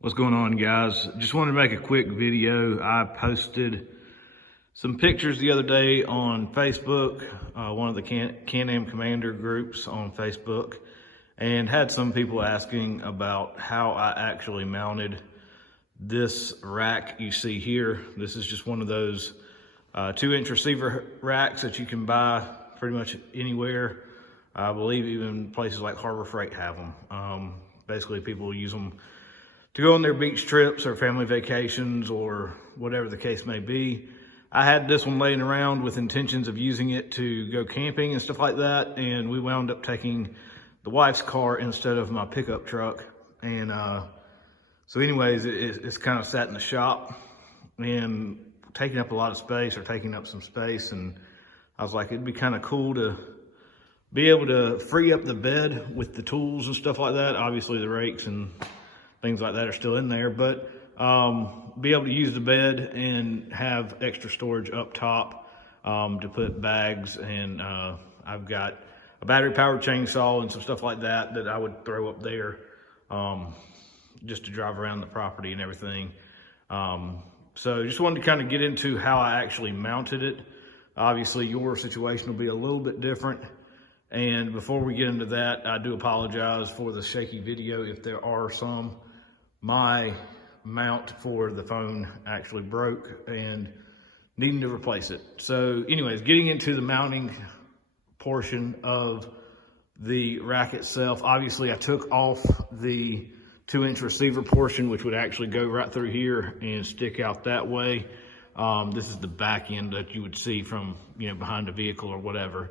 What's going on, guys? Just wanted to make a quick video. I posted some pictures the other day on Facebook, one of the Can-Am Commander groups on Facebook, and had some people asking about how I actually mounted this rack you see here. This is just one of those 2-inch receiver racks that you can buy pretty much anywhere. I believe even places like Harbor Freight have them. Basically, people use them to go on their beach trips or family vacations or whatever the case may be. I had this one laying around with intentions of using it to go camping and stuff like that, and we wound up taking the wife's car instead of my pickup truck. And so anyways, it's kind of sat in the shop and taking up a lot of space, or taking up some space, and I was like, it'd be kind of cool to be able to free up the bed with the tools and stuff like that. Obviously the rakes and things like that are still in there, but be able to use the bed and have extra storage up top to put bags. And I've got a battery powered chainsaw and some stuff like that that I would throw up there just to drive around the property and everything. So just wanted to kind of get into how I actually mounted it. Obviously your situation will be a little bit different. And before we get into that, I do apologize for the shaky video if there are some. My mount for the phone actually broke and needing to replace it. So anyways, getting into the mounting portion of the rack itself, obviously I took off the 2-inch receiver portion, which would actually go right through here and stick out that way. This is the back end that you would see from, behind the vehicle or whatever.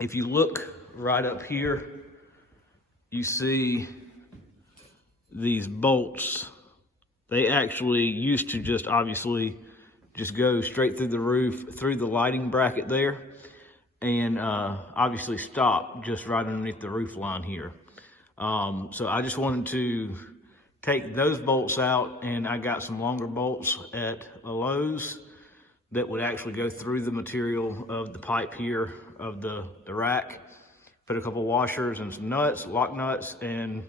If you look right up here, you see these bolts. They actually used to just obviously just go straight through the roof, through the lighting bracket there, and obviously stop just right underneath the roof line here. So I just wanted to take those bolts out, and I got some longer bolts at a Lowe's that would actually go through the material of the pipe here of the rack. Put a couple washers and some nuts, lock nuts, and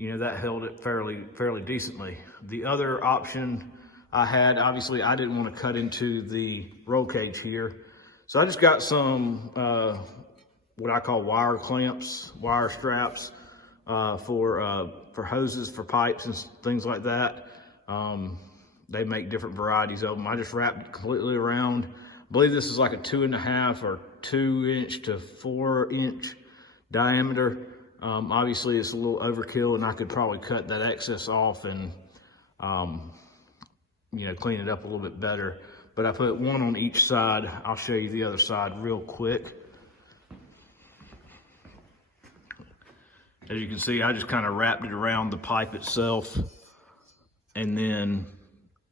that held it fairly decently. The other option I had, obviously I didn't want to cut into the roll cage here, so I just got some what I call wire clamps, wire straps for hoses, for pipes and things like that. They make different varieties of them. I just wrapped it completely around. I believe this is like a 2.5 or 2-inch to 4-inch diameter. Obviously it's a little overkill, and I could probably cut that excess off and clean it up a little bit better. But I put one on each side. I'll show you the other side real quick. As you can see, I just kind of wrapped it around the pipe itself and then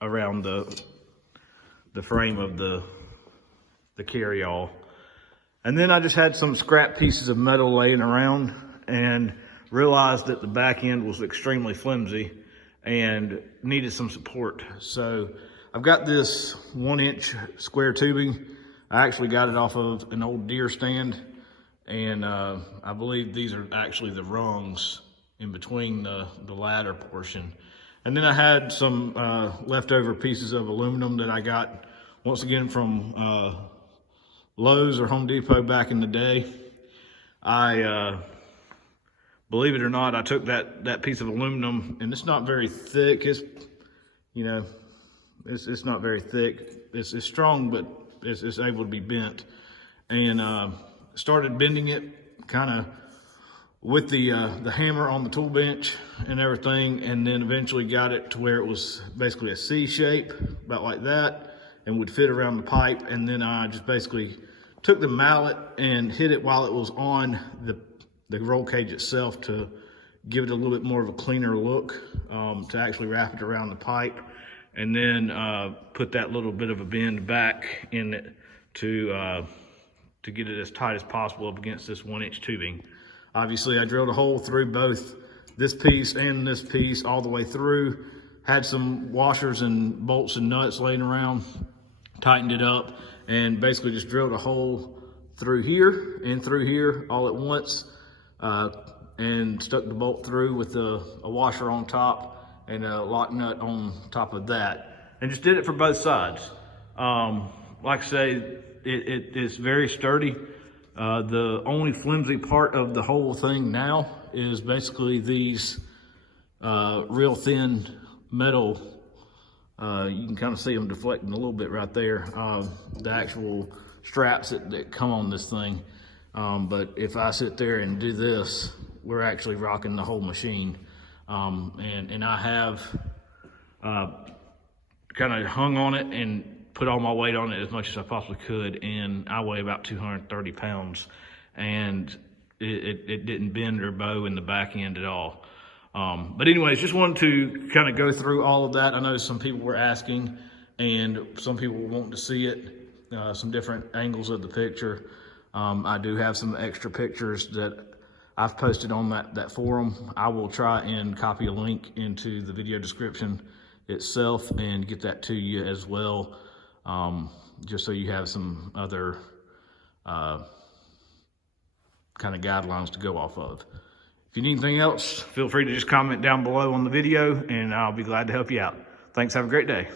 around the frame of the carryall. And then I just had some scrap pieces of metal laying around and realized that the back end was extremely flimsy and needed some support. So I've got this 1-inch square tubing. I actually got it off of an old deer stand, and I believe these are actually the rungs in between the ladder portion. And then I had some leftover pieces of aluminum that I got once again from Lowe's or Home Depot back in the day. I believe it or not, I took that piece of aluminum, and it's not very thick. It's it's not very thick. It's strong, but it's able to be bent. And started bending it kind of with the hammer on the tool bench and everything, and then eventually got it to where it was basically a C shape, about like that, and would fit around the pipe. And then I just basically took the mallet and hit it while it was on the roll cage itself to give it a little bit more of a cleaner look, to actually wrap it around the pipe, and then put that little bit of a bend back in it to get it as tight as possible up against this 1-inch tubing. Obviously I drilled a hole through both this piece and this piece all the way through, had some washers and bolts and nuts laying around, tightened it up, and basically just drilled a hole through here and through here all at once. and stuck the bolt through with a washer on top and a lock nut on top of that, and just did it for both sides. Like I say, it is very sturdy. The only flimsy part of the whole thing now is basically these real thin metal. You can kind of see them deflecting a little bit right there. The actual straps that come on this thing. But if I sit there and do this, we're actually rocking the whole machine. And I have kind of hung on it and put all my weight on it as much as I possibly could, and I weigh about 230 pounds, and it didn't bend or bow in the back end at all. But anyways, just wanted to kind of go through all of that. I know some people were asking, and some people were wanting to see it, some different angles of the picture. I do have some extra pictures that I've posted on that forum. I will try and copy a link into the video description itself and get that to you as well, just so you have some other kind of guidelines to go off of. If you need anything else, feel free to just comment down below on the video, and I'll be glad to help you out. Thanks, have a great day.